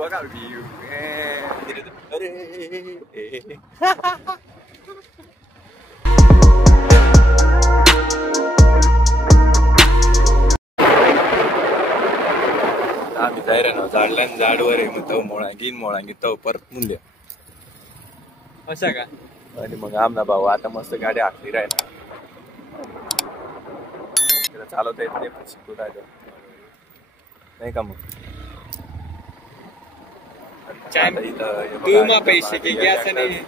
बघा व्ह्यू. अरे आम्ही जायला ना झाडला झाडवर आहे मग तो मोळांगी तो परत मूल्य अशा का. आणि मग आमना भाऊ आता मस्त गाडी आखली राहिला चालवता येत नाही पण शिकू राहिलो नाही का. मग तू मग पैसे की गॅस नाही.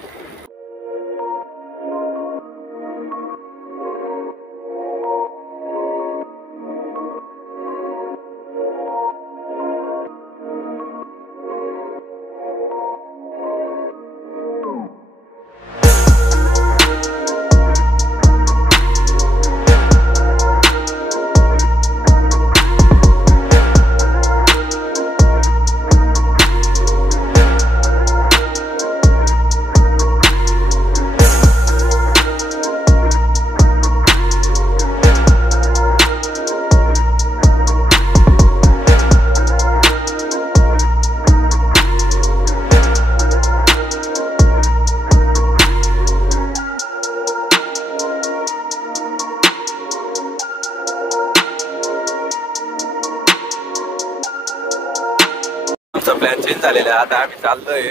प्लॅन चेंज झालेला आहे. आता आम्ही चाललोय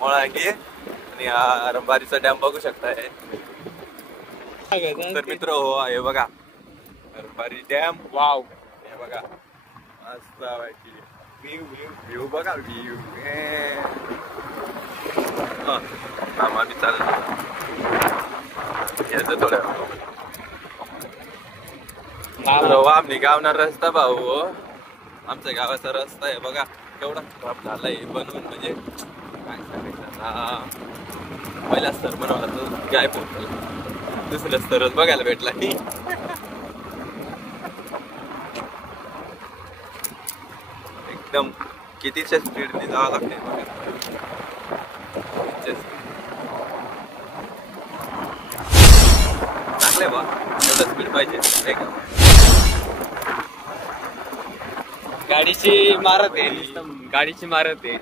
मोळांगी आणि रंबारीचा डॅम बघू शकताय. तर मित्र हो हे बघा रंबारी डॅम. वाव हे बघा मस्त व्ह्यू बघा व्ह्यू. आम्ही चाललो याचं थोडं आम्ही गावणार रस्ता भाऊ. आमच्या गावाचा रस्ता आहे बघा केवढा खराब झालाय बनवून म्हणजे काय सांगायचं. पहिला स्तर बनवला तर काय पोहोचला दुसऱ्या स्तरच बघायला भेटला नाही. एकदम कितीच्या स्पीडने जावं लागते बघा. चांगलंय बा एवढं स्पीड पाहिजे नाही का. गाडीची मारत आहे गाडीची मारत आहे.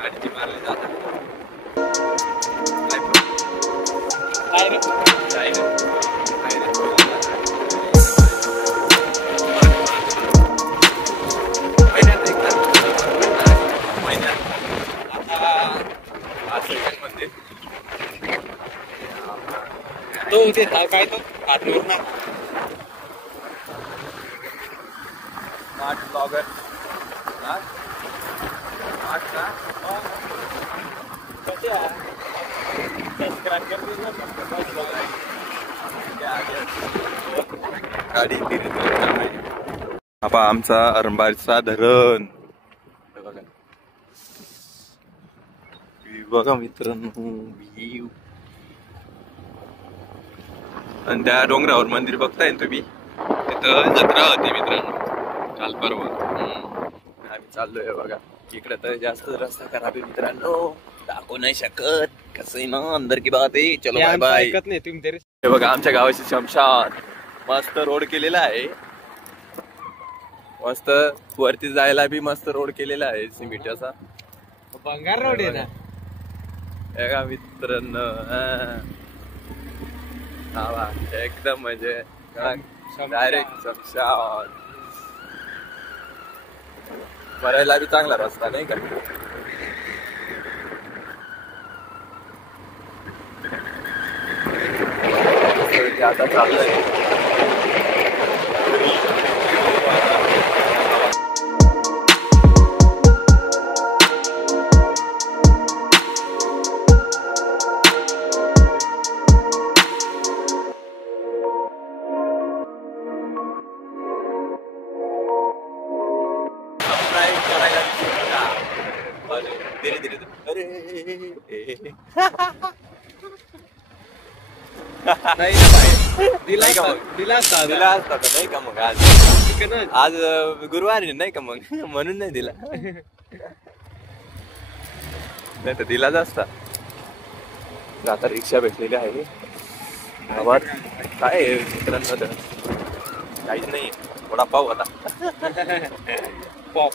गाडीची मारली जातात तो ते काय तो आतूर ना स्मार्ट ब्लॉगर. गाडी आपा आमचा रंबारीचा धरण बघा मित्रांनो व्ह्यू. आणि त्या डोंगरावर मंदिर बघताय तुम्ही तिथं जत्रा होती मित्रांनो काल परवा. आम्ही चाललोय बघा इकडे तर जास्त रस्ता खराब आहे मित्रांनो दाखवू नाही शकत कसं ना अंदर की बात आहे. चलो बाय बाय. नाही तुम्ही तरी हे बघा आमच्या गावाची शमशान मस्त रोड केलेला आहे. मस्त वरती जायला बी मस्त रोड केलेला आहे सिमेंटचा. बंगार रोड आहे ना हे का मित्रांनो. हा एकदम म्हणजे डायरेक्ट शमशान. मरायला बी चांगला रस्ता नाही का. आता चाललंय धीरे धीरे. अरे दिला असता नाही का मग आज गुरुवारी नाही का मग म्हणून नाही दिला नाही तर दिलाच असता. आता रिक्षा भेटलेली आहे गावात. काय मित्रांनो काहीच नाही वडापाव होता. पॉप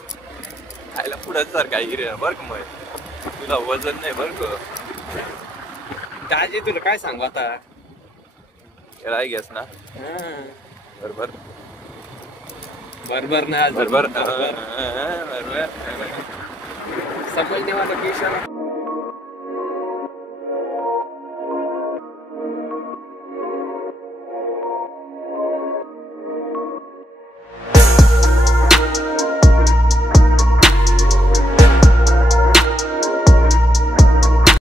आयला पुढं सर काही रे बर का मग तुला वजन नाही बर का दाजी तुला काय सांगू आता काय घेस ना हा. बरोबर बरोबर ना बरोबर बरोबर बरोबर समजणे वाला पेशा